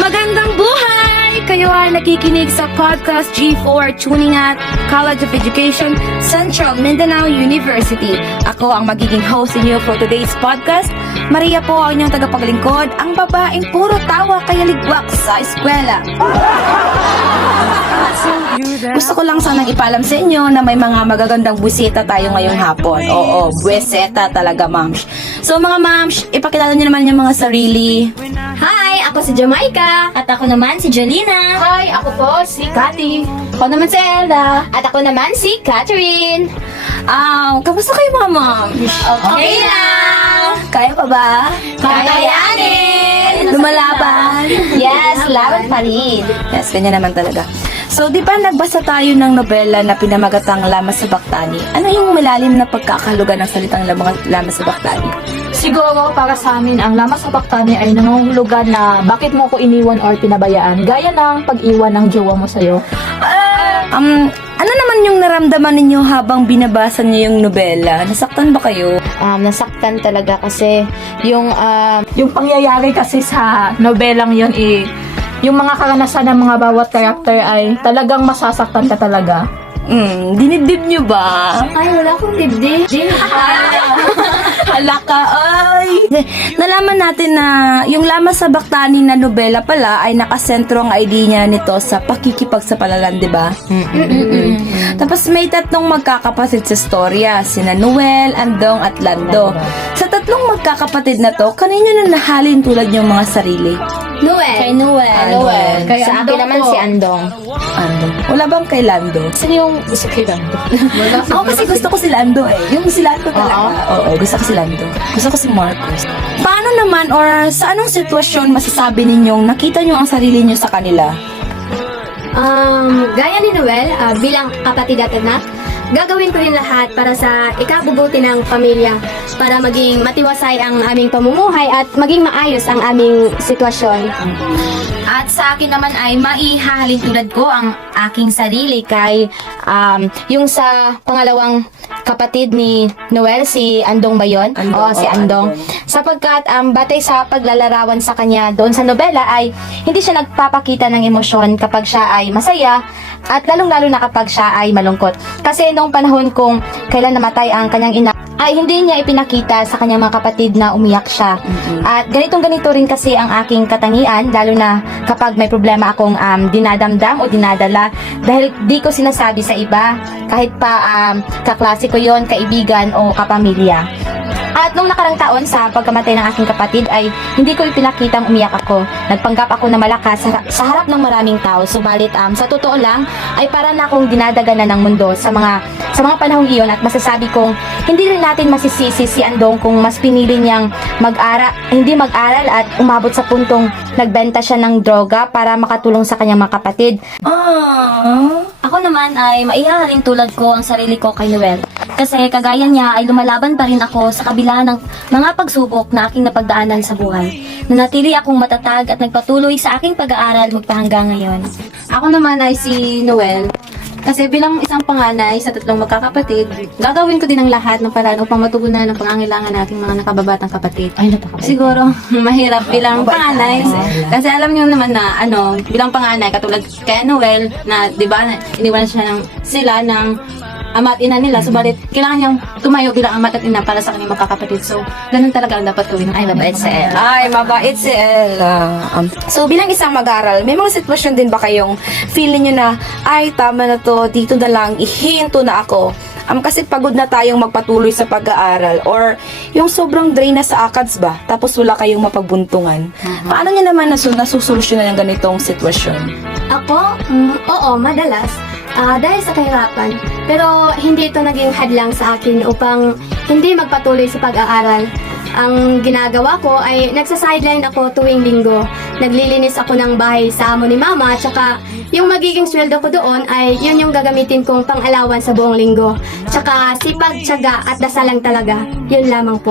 Magandang buhay! Kayo ay nakikinig sa Podcast G4 tuning at College of Education, Central Mindanao University. Ako ang magiging host niyo for today's podcast. Maria po ang inyong tagapaglingkod, ang babaeng puro tawa kaya ligwak sa eskwela. Gusto ko lang sanang ipaalam sa inyo na may mga magagandang buwisita tayo ngayong hapon. Oo, buwisita talaga, ma'ams. So mga ma'ams, ipakilala niyo naman yung mga sarili. Hi! Ako si Jamaica. At ako naman si Jolina. Hi! Ako po si Cathy. Ako naman si Elda. At ako naman si Catherine. Kamusta kayo mga ma'ams? Okay lang! Kaya pa ba? Kakayanin! Lumalaban? Yes, laban pa rin. Yes, ganyan naman talaga. So, di ba nagbasa tayo ng nobela na pinamagatang Lamas sa Baktani? Ano yung malalim na pagkakalugan ng salitang Lamas sa Baktani? Siguro para sa amin, ang Lamas sa Baktani ay nangungulugan na bakit mo ko iniwan or pinabayaan, gaya ng pag-iwan ng jowa mo sa'yo. Ano naman yung naramdaman ninyo habang binabasa niyo yung nobela? Nasaktan ba kayo? Nasaktan talaga kasi yung Yung pangyayari kasi sa nobelang yun yung mga karanasan ng mga bawat karakter ay talagang masasaktan ka talaga. Dinibdib niyo ba? ay, wala akong dibdib. Hala ka, ay! Nalaman natin na yung Lamas sa Baktani na nobela pala ay nakasentro ang idea niya nito sa pakikipagsapalaran, di ba? Tapos may tatlong magkakapatid sa storya, sina Noel, Andong at Lando. Sa tatlong magkakapatid na to, kanino na nahalin tulad yung mga sarili? Noel. Kay Noel. Noel. Kay Sa akin Andong naman po. si Andong. Andong. Wala bang kay Lando? Sino yung gusto kay Lando? Ako kasi gusto ko si Lando eh. Yung si Lando talaga. Oo, gusto ko si Lando. Gusto ko si Marcos. Paano naman or sa anong sitwasyon masasabi ninyong nakita nyo ang sarili nyo sa kanila? Gaya ni Noel, bilang kapatid at anak, gagawin ko rin lahat para sa ikabubuti ng pamilya para maging matiwasay ang aming pamumuhay at maging maayos ang aming sitwasyon. At sa akin naman ay maihahalin tulad ko ang aking sarili kay yung sa pangalawang kapatid ni Noel, si Andong ba yun? Andong, Oo, si oo, Andong. Andong. Sapagkat batay sa paglalarawan sa kanya doon sa nobela ay hindi siya nagpapakita ng emosyon kapag siya ay masaya at lalong-lalo na kapag siya ay malungkot. Kasi noong panahon kung kailan namatay ang kanyang ina, ay hindi niya ipinakita sa kanyang mga kapatid na umiyak siya. At ganitong-ganito rin kasi ang aking katangian, lalo na kapag may problema akong dinadamdam o dinadala, dahil di ko sinasabi sa iba, kahit pa kaklase ko yon, kaibigan o kapamilya. At nung nakarang taon sa pagkamatay ng aking kapatid ay hindi ko ipinakitang umiyak ako. Nagpanggap ako na malakas sa harap ng maraming tao. Subalit sa totoo lang ay para na akong dinadaganan ng mundo sa mga panahong iyon at masasabi kong hindi rin natin masisisi si Andong kung mas pinili niyang hindi mag-aral at umabot sa puntong nagbenta siya ng droga para makatulong sa kanyang mga kapatid. Ako naman ay maihahalin tulad ko ang sarili ko kay Noel. Kasi kagaya niya ay lumalaban pa rin ako sa kabila ng mga pagsubok na aking napagdaanan sa buhay. Nanatili akong matatag at nagpatuloy sa aking pag-aaral magpahanggang ngayon. Ako naman ay si Noel. Kasi bilang isang panganay sa tatlong magkakapatid, gagawin ko din ang lahat ng paraan upang matugunan ang pangangailangan nating mga nakababatang kapatid. Siguro, mahirap bilang panganay. Kasi alam niyo naman na, bilang panganay, katulad kay Noel, na, di ba, iniwan sila ng ama at ina nila. Subalit, kailangan niyang tumayo bilang ama at ina para sa kanyang magkakapatid. So, ganun talaga ang dapat gawin. Ay, mabait si El. Ay, mabait si Ella. So, bilang isang mag-aral, may mga sitwasyon din ba kayong feeling nyo na, ay, tama na to, dito na lang, ihinto na ako. Kasi pagod na tayong magpatuloy sa pag-aaral or yung sobrang drain na sa ACADS ba, tapos wala kayong mapagbuntungan. Paano nyo naman nasusolusyonan ang ganitong sitwasyon? Ako? Oo, madalas. Dahil sa kahirapan. Pero hindi ito naging hadlang sa akin upang hindi magpatuloy sa pag-aaral. Ang ginagawa ko ay nagsa-sideline ako tuwing linggo. Naglilinis ako ng bahay sa amo ni mama, tsaka yung magiging sweldo ko doon ay yun yung gagamitin kong pang-alawan sa buong linggo. Tsaka sipag, tiyaga at dasal lang talaga. Yun lamang po.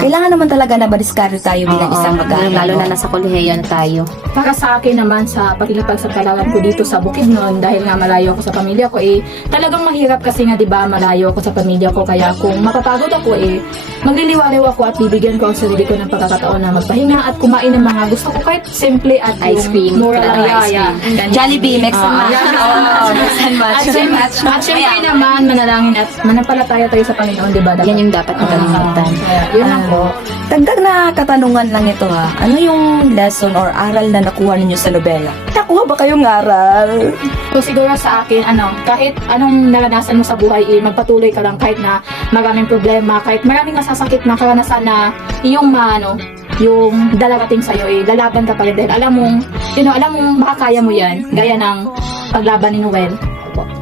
Kailangan naman talaga na madiskarte tayo bilang isang mag-aaral. Lalo na nasa kolehiyo na tayo. Para sa akin naman sa pakikipagsapalaran ko dito sa Bukidnon, dahil nga malayo ako sa pamilya ko, talagang mahirap kasi nga 'di ba, malayo ako sa pamilya ko, kaya kung mapapagod ako magliliwaliw ako at bibigyan ko ang sarili ko ng pagkakataon na magpahinga at kumain ng mga gusto ko kahit simple at Ice yung cream. mura lang. Ice Yeah. Jollibee, mix and match. Oh, mix and match. At syempre naman, manalangin at manampalataya tayo sa Panginoon, di ba? Yan yung dapat na kalimutan. Yun lang po. Dagdag na katanungan lang ito ha. Ano yung lesson or aral na nakuha ninyo sa nobela? Nakuha ba kayong aral? So siguro sa akin, kahit anong naranasan mo sa buhay, magpatuloy ka lang kahit na maraming problema, kahit maraming masasakit na karanasan na yung dalarating sa'yo, lalaban ka pa rin dahil alam mong makakaya mo yan, gaya ng paglaban ni Noel.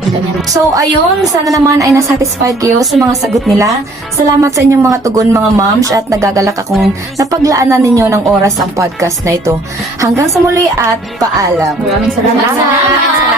Ganyan. So, ayun, sana naman ay nasatisfied kayo sa mga sagot nila. Salamat sa inyong mga tugon, mga moms, at nagagalak akong napaglaanan ninyo ng oras ang podcast na ito. Hanggang sa muli at paalam. Maraming salamat. Salamat.